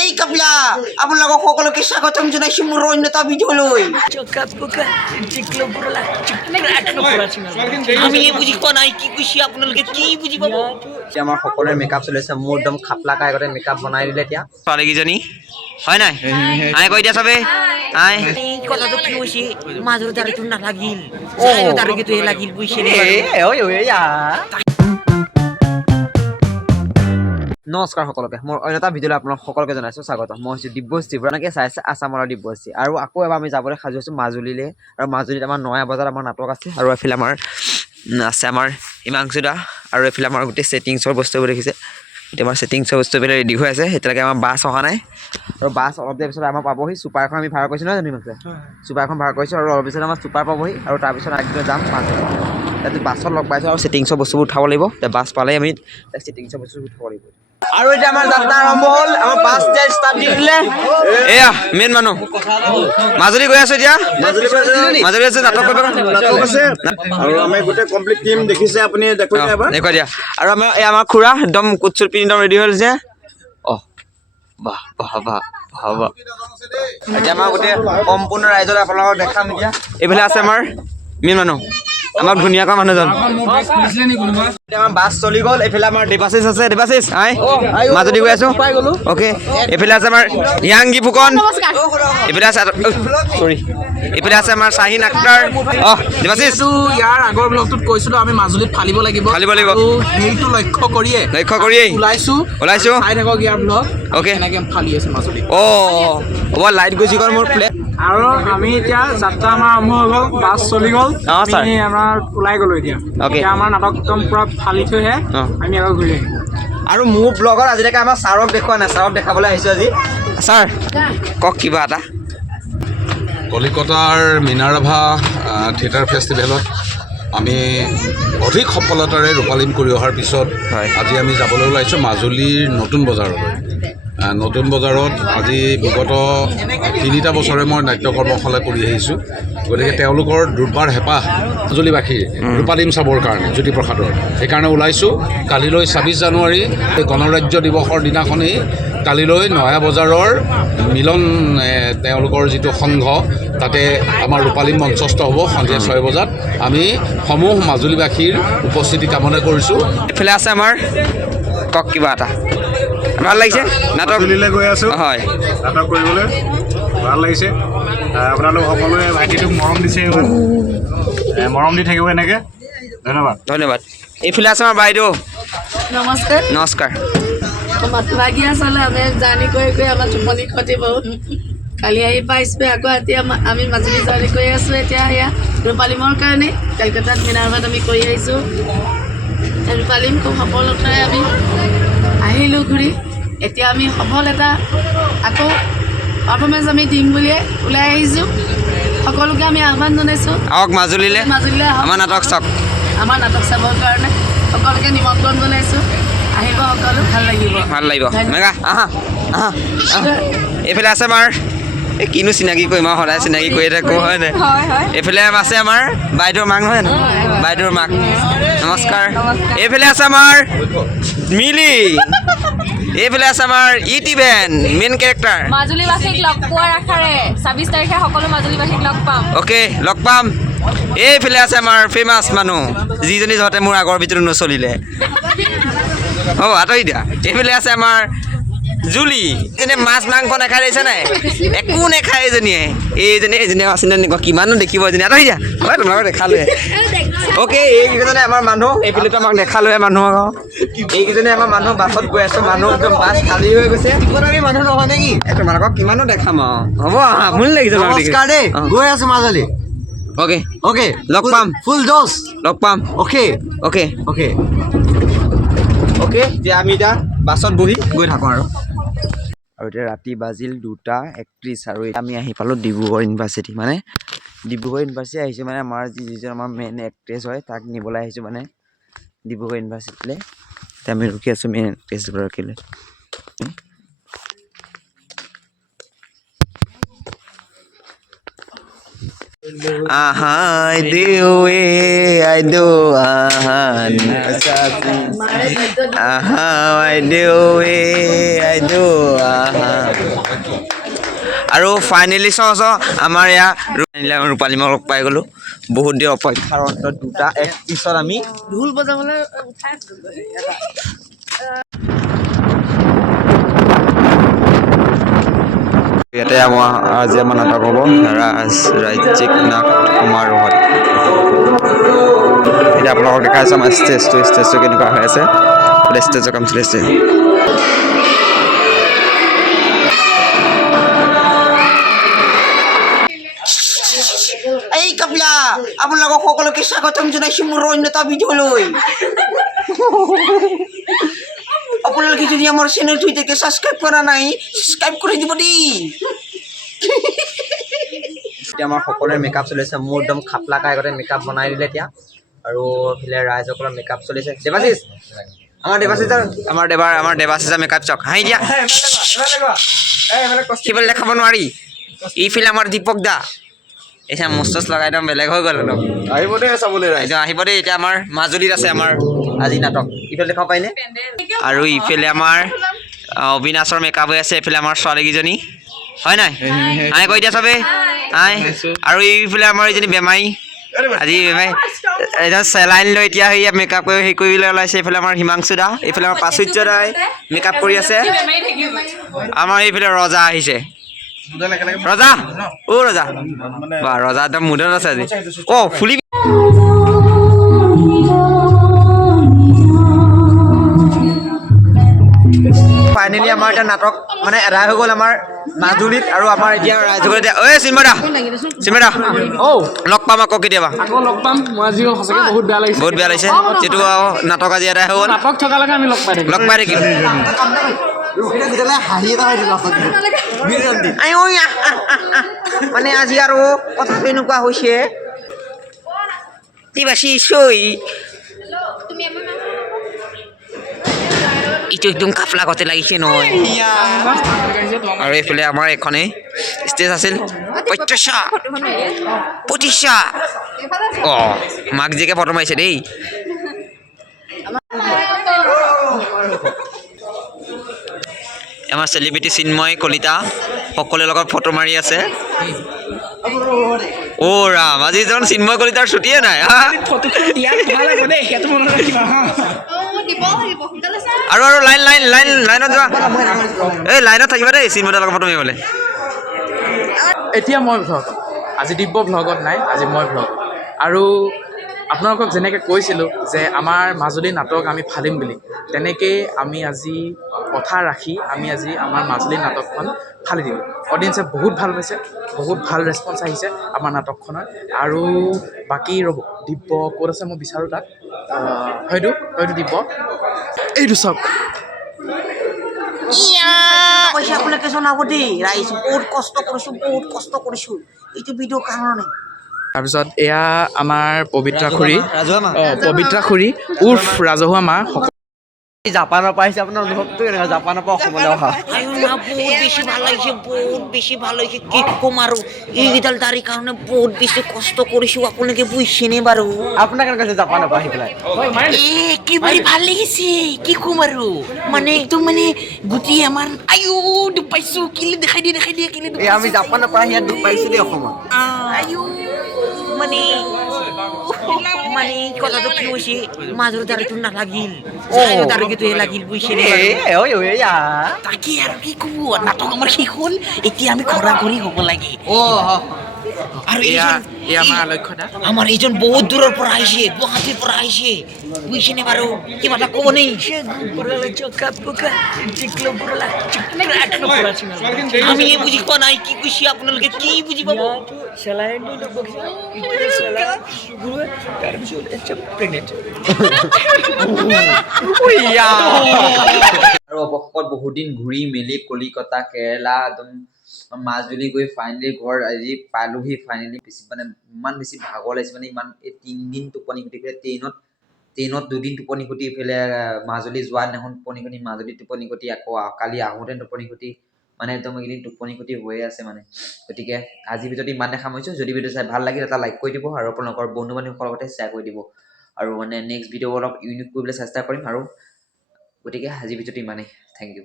এই কাপলা আপোনালোকক সকলোকে স্বাগতম জনাইছো মোৰ অন্যতা ভিডিঅ'লৈ আমি বুজি পোৱা নাই কি কৈছে আপোনালোকে কি বুজি পাব আমাৰ সকলোৰে মেকআপ চলি আছে মোৰ একদম খাপলা কাই আগতে মেকআপ বনাই দিলে এতিয়া ছোৱালীকেইজনী হয় নাই আই কৈ দিয়া চবে আই এই কথাটো কি হৈছে মাজৰ দাড়িটো নালাগিল চাইৰ দাড়িটো লাগিল বুজিছে নে ঐ নমস্কাৰ সকলোকে মোৰ অন্য এটা ভিডিঅ'লৈ আপোনালোক সকলোকে জনাইছোঁ স্বাগতম মই হৈছোঁ দিব্যশ্ৰী আপোনালোকে চাই আছে আছামৰ দিব্যশ্ৰী আৰু আকৌ এবাৰ আমি যাবলৈ সাজু হৈছোঁ মাজুলীলৈ আৰু মাজুলীত আমাৰ নয়া বজাৰত আমাৰ নাটক আছে আৰু এফালে আমাৰ আছে আমাৰ হিমাংশু দা আৰু এফালে আমাৰ গোটেই ছেটিংছৰ বস্তুবোৰ দেখিছে এতিয়া আমাৰ ছেটিংছৰ বস্তুবিলাক ৰেডি হৈ আছে এতিয়ালৈকে আমাৰ বাছ অহা নাই আৰু বাছ অলপ দেৰি পিছত আমাৰ পাবহি চুপাৰ এখন আমি ভাড়া কৰিছোঁ নহয় জানো হিমাংশু চুপাৰ এখন ভাড়া কৰিছোঁ আৰু অলপ পিছত আমাৰ চুপাৰ পাবহি আৰু তাৰপিছত আগদিনা যাম মাজুলী তাত বাছত লগ পাইছোঁ আৰু ছেটিংছৰ বস্তুবোৰ উঠাব লাগিব এতিয়া বাছ পালেই আমি ছেটিংছৰ বস্তুবোৰ উঠাব লাগিব আৰু এতিয়া আমাৰ যাত্ৰা আৰম্ভ হ'ল আমাৰ বাছ এতিয়া ষ্টাৰ্ট দি দিলে এয়া মেইন মানুহ মাজুলী গৈ আছো এতিয়া মাজুলী আছে নাটক কৰিব আৰু আমি গোটেই কমপ্লিট টিম দেখিছে আপুনি দেখুৱাই দিয়া আৰু আমাৰ খুৰা একদম কুটচুট পিন্ধি একদম ৰেডি হ'ল যে বাহ বাহ বাহ বাহ বাহ এতিয়া আমাৰ গোটেই সম্পূৰ্ণ ৰাইজত আপোনালোকক দেখাম এতিয়া এইফালে আছে আমাৰ মেইন মানুহ আমাৰ ধুনীয়াকৈ মানুহজন আমাৰ বাছ চলি গ'ল এইফালে আমাৰ দেৱাশিষ আছে দেৱাশিষ মাজুলী গৈ আছো অ'কে এইফালে আছে আমাৰ য়াংগী ফুকন এইফালে আছে চৰি এইফালে আছে আমাৰ শ্বাহিন আখতাৰ দেৱাশিষ ইয়াৰ আগৰ ব্লগটোত কৈছিলো আমি মাজুলীত ফালিব লাগিব সেইটো লক্ষ্য কৰিয়ে ওলাইছো চাই থাকক ইয়াৰ ব্লগ অ'কে এনেকে ফালি আছে মাজুলীত হ'ব লাইট গুচি গ'ল মোৰ প্লেট আৰু আমি এতিয়া যাত্ৰা আমাৰ আৰম্ভ হৈ গ'ল বাছ চলি গ'ল আমি আমাৰ ওলাই গ'লো এতিয়া আমাৰ নাটক একদম পুৰা ফালি থৈহে আমি আকৌ ঘূৰি আহিম আৰু মোৰ ব্লগত আজিলৈকে আমাৰ ছাৰক দেখুওৱা নাই ছাৰক দেখাবলৈ আহিছোঁ আজি ছাৰ কওক কিবা এটা কলিকতাৰ মিনাৰাভা থিয়েটাৰ ফেষ্টিভেলত আমি অধিক সফলতাৰে ৰূপালীন কৰি অহাৰ পিছত আজি আমি যাবলৈ ওলাইছোঁ মাজুলীৰ নতুন বজাৰলৈ নতুন বজাৰত আজি বিগত 3টা বছৰে মই নাট্য কৰ্মশালা কৰি আহিছোঁ গতিকে তেওঁলোকৰ দুৰ্বাৰ হেঁপাহ মাজুলীবাসীৰ ৰূপালীন চাবৰ কাৰণে জ্যোতিপ্ৰসাদৰ সেইকাৰণে ওলাইছোঁ কালিলৈ 26 জানুৱাৰী গণৰাজ্য দিৱসৰ দিনাখনেই কালিলৈ নয়া বজাৰৰ মিলন তেওঁলোকৰ যিটো সংঘ তাতে আমাৰ ৰূপালীন মঞ্চস্থ হ'ব সন্ধিয়া 6 বজাত আমি সমূহ মাজুলীবাসীৰ উপস্থিতি কামনা কৰিছোঁ এইফালে আছে আমাৰ কক কিবা এটা ভাল লাগিছে নাটক গৈ আছো হয় নাটক কৰিবলৈ ভাল লাগিছে আপোনালোক সকলোৱে ভাইটিটোক মৰম দিছে মৰম দি থাকিব এনেকৈ ধন্যবাদ এইফালে আছে আমাৰ বাইদেউ নমস্কাৰ মাতভাগী আচলতে আমি জাৰ্ণি কৰি আমাৰ টোপনি ক্ষতি বহুত কালি আহি পাইছোঁ আকৌ এতিয়া আমি মাজুলী জাৰ্ণি কৰি আছোঁ এতিয়া সেয়া ৰূপালীমৰ কাৰণে কলকাতাত মিনাৰভাত আমি কৰি আহিছোঁ ৰূপালীম খুব সফলতাৰে আমি আহিলোঁ ঘূৰি এতিয়া আমি সফল এটা আকৌ পাৰফৰ্মেঞ্চ আমি দিম বুলিয়ে ওলাই আহিছোঁ সকলোকে আমি আহ্বান জনাইছোঁ আহক মাজুলীলৈ আমাৰ নাটক চাওক আমাৰ নাটক চাবৰ কাৰণে সকলোকে নিমন্ত্ৰণ জনাইছোঁ আহিব সকলো ভাল লাগিব মেগা আহা এইফালে আছে আমাৰ এই কিনো চিনাকি কৰিম আৰু সদায় চিনাকি কৰি থাকোঁ হয় নাই এইফালে আছে আমাৰ বাইদেউৰ মাক নহয় জানো বাইদেউৰ মাক নমস্কাৰ এইফালে আছে আমাৰ মিলি এইফালে আছে আমাৰ ইটিভেন মেইন কেৰেক্টাৰ মাজুলীবাসীক লগ পোৱাৰ আশাৰে 26 তাৰিখে সকলো মাজুলীবাসীক লগ পাম অ'কে লগ পাম এইফালে আছে আমাৰ ফেমাছ মানুহ যিজনী যহতে মোৰ আগৰ ভিতৰত নচলিলে আঁতৰি দিয়া এইফালে আছে আমাৰ জুলি এজনী মাছ মাংস নাখাই দিছে নাই একো নাখায় এইজনীয়ে আছিলে এনেকুৱা কিমানো দেখিব এজনী আঁতৰি দিয়া হয় তোমালোকক দেখালোৱে অ'কে এইকেইজনে আমাৰ মানুহ এইফালেতো আমাক দেখালোৱে মানুহক এইকেইজনে আমাৰ মানুহ বাছত গৈ আছোঁ মানুহ একদম বাছ খালী হৈ গৈছে আমি মানুহ নহয় নেকি তোমালোকক কিমানো দেখাম আৰু হ'ব আমনি লাগিছে গৈ আছোঁ মাজুলী অ'কে লগ পাম ফুল জ'চ লগ পাম অ'কে এতিয়া আমি এতিয়া বাছত বহি গৈ থাকোঁ আৰু এতিয়া ৰাতি বাজিল 2:31 আৰু আমি আহি পালোঁ ডিব্ৰুগড় ইউনিভাৰ্চিটি মানে ডিব্ৰুগড় ইউনিভাৰ্চিটি আহিছোঁ মানে আমাৰ যিজন আমাৰ মেইন এক্ট্ৰেছ হয় তাক নিবলৈ আহিছোঁ মানে ডিব্ৰুগড় ইউনিভাৰ্চিটিলৈ এতিয়া আমি ৰখি আছোঁ মেইন এক্ট্ৰেছগৰাকীলৈ আহাই দেৱে আইদেউ আহান আহাই দেৱে আইদেউ আহান আৰু ফাইনেলি চাওঁ আমাৰ ইয়াৰ ৰূপালী মই লগ পাই গ'লোঁ বহুত দিন অপেক্ষাৰ অন্তত দুটা এক পিছত আমি ঢোল বজাবলৈ উঠাই ইয়াতে আজি আমাৰ নাটক হ'ব ৰাজ্যিক নাট সমাৰোহত এতিয়া আপোনালোকক দেখাইছোঁ আমাৰ ষ্টেজটো কেনেকুৱা হৈ আছে ষ্টেজৰ কাম চলি আছে এই কাপিলা আপোনালোকক সকলোকে স্বাগতম জনাইছোঁ মোৰ অন্য এটা ভিডিঅ'লৈ আপোনালোকে যদি আমাৰ চেনেলটো এতিয়াকে ছাবস্ক্ৰাইব কৰা নাই ছাবস্ক্ৰাইব কৰি দিব দেই এতিয়া আমাৰ সকলোৰে মেকআপ চলি আছে মোৰ একদম খাপলাকা আগতে মেকআপ বনাই দিলে এতিয়া আৰু এইফালে ৰাইজসকলৰ মেকআপ চলিছে দেৱাশিষ আমাৰ দেৱাশিষৰ মেকআপ চাওক হাঁহি দিয়া সিফালে দেখাব নোৱাৰি এইফালে আমাৰ দীপক দা এতিয়া মস্তচ লগাই একদম বেলেগ হৈ গ'ল একদম আহিব দেই চাবলৈ আহিব দেই এতিয়া আমাৰ মাজুলীত আছে আমাৰ আজি নাটক ইফালে দেখাব পাৰিনে আৰু ইফালে আমাৰ অবিনাশৰ মেকআপ হৈ আছে এইফালে আমাৰ ছোৱালীকেইজনী হয় নাই আই কৈ দিয়া চবেই আই আৰু এইফালে আমাৰ এইজনী বেমাৰী আজি বেমাৰী এতিয়া চেলাইন লৈ এতিয়া সেয়া মেকআপ কৰি হেৰি কৰিবলৈ ওলাইছে এইফালে আমাৰ হিমাংশু দা এইফালে আমাৰ প্ৰাচুৰ্য দাই মেকআপ কৰি আছে আমাৰ এইফালে ৰজা আহিছে ৰজা অ ৰজা বা ৰজা একদম মুডত আছে আজি অ ফুলি ফাইনেলি আমাৰ এতিয়া নাটক মানে এদাই হৈ গ'ল আমাৰ মাজুলীত আৰু আমাৰ এতিয়া ৰাইজসকলে এতিয়া ঐ চিন্মদা লগ পাম আকৌ কেতিয়াবা আকৌ লগ পাম মই আজি সঁচাকৈ বহুত বেয়া লাগিছে যিটো নাটক আজি এদাই হৈ গ'ল নাটক থকালৈকে আমি লগ পাই থাকিম মানে আজি আৰু কথাটো এনেকুৱা হৈছে ইটো একদম কাপলা গতে লাগিছে নহয় আৰু এইফালে আমাৰ এখনেই ষ্টেজ আছিল প্ৰতীক্ষা অ মাক জীয়েকে ফটো মাৰিছে দেই আমাৰ চেলিব্ৰিটি চিন্ময় কলিতা সকলোৰে লগত ফটো মাৰি আছে অ ৰাম আজি যেন চিন্ময় কলিতাৰ ছুটিয়ে নাই আৰু লাইনত যোৱা এই লাইনত থাকিবা দেই চিন্ময়ৰ লগত ফটো মাৰিবলৈ এতিয়া মই ভ্লগত আজি দিব্য ভ্লগত নাই আজি মই ভ্লগ আৰু আপোনালোকক যেনেকৈ কৈছিলোঁ যে আমাৰ মাজুলী নাটক আমি ফালিম বুলি তেনেকৈ আমি আজি কথা ৰাখি আমি আজি আমাৰ মাজুলী নাটকখন ফালি দিলোঁ অডিয়েঞ্চে বহুত ভাল পাইছে বহুত ভাল ৰেছপন্স আহিছে আমাৰ নাটকখনৰ আৰু বাকী ৰ'ব দিব্য ক'ত আছে মই বিচাৰোঁ তাক হয়তো দিব্য এইটো চাওক পইচা আপোনালোকে জনাব দেই ৰাইজ বহুত কষ্ট কৰিছোঁ এইটো ভিডিঅ'ৰ কাৰণে তাৰপিছত এয়া আমাৰ পবিত্ৰা খুৰী উৰ্ফ ৰাজহুৱা মা জাপানৰ পৰা আহিছে আপোনাৰ অনুভৱটো কেনেকুৱা জাপানৰ পৰা অসমলৈ অহা বহুত বেছি ভাল লাগিছে কি ক'ম আৰু এইকেইডাল দাড়িৰ কাৰণে বহুত বেছি কষ্ট কৰিছোঁ আপোনালোকে বুজিছেনে বাৰু আপোনাৰ কেনেকুৱা হৈছে জাপানৰ পৰা আহি পেলাই একেবাৰে ভাল লাগিছে কি ক'ম আৰু মানে একদম মানে গোটেই আমাৰ দুখ পাইছোঁ কেলে দেখাই দিয়ে কেলে এই আমি জাপানৰ পৰা ইয়াত দুখ পাইছোঁ দেই অসমত মানে কথাটো কি হৈছে মাজৰ দাড়িটো নালাগিল দাড়িটোহে লাগিল বুজিছে তাকে আৰু কি ক'ব নাটক আমাৰ শেষ হ'ল এতিয়া আমি ঘৰা ঘৰি হ'ব লাগে আৰু আমাৰ এইজন বহুত দূৰৰ পৰা আহিছে গুৱাহাটীৰ পৰা আহিছে বুজিছেনে বাৰু কিবা এটা ক'ব নেই আমি বুজি পোৱা নাই কি কৈছে আপোনালোকে কি বুজি পাব আৰু অৱশেষত বহুত দিন ঘূৰি মেলি কলিকতা কেৰেলা একদম মাজুলী গৈ ফাইনেলি ঘৰ আজি পালোহি ফাইনেলি মানে ইমান বেছি ভাগৰ লাগিছে মানে ইমান এই 3 দিন টোপনি খতি পেলাই ট্ৰেইনত 2 দিন টোপনি খতি এইফালে মাজুলী যোৱা দিনাখন টোপনি খতি মাজুলীত টোপনি খতি আকৌ কালি আহোঁতে টোপনি খতি মানে একদম এইকেইদিন টোপনি ক্ষতি হৈয়ে আছে মানে গতিকে আজি ভিডিঅ'টো ইমানে সামৰিছোঁ যদি ভিডিঅ' চাই ভাল লাগিল এটা লাইক কৰি দিব আৰু আপোনালোকৰ বন্ধু বান্ধৱীসকলৰ লগতে শ্বেয়াৰ কৰি দিব আৰু মানে নেক্সট ভিডিঅ' অলপ ইউনিক কৰিবলৈ চেষ্টা কৰিম আৰু গতিকে আজি ভিডিঅ'টো ইমানেই থেংক ইউ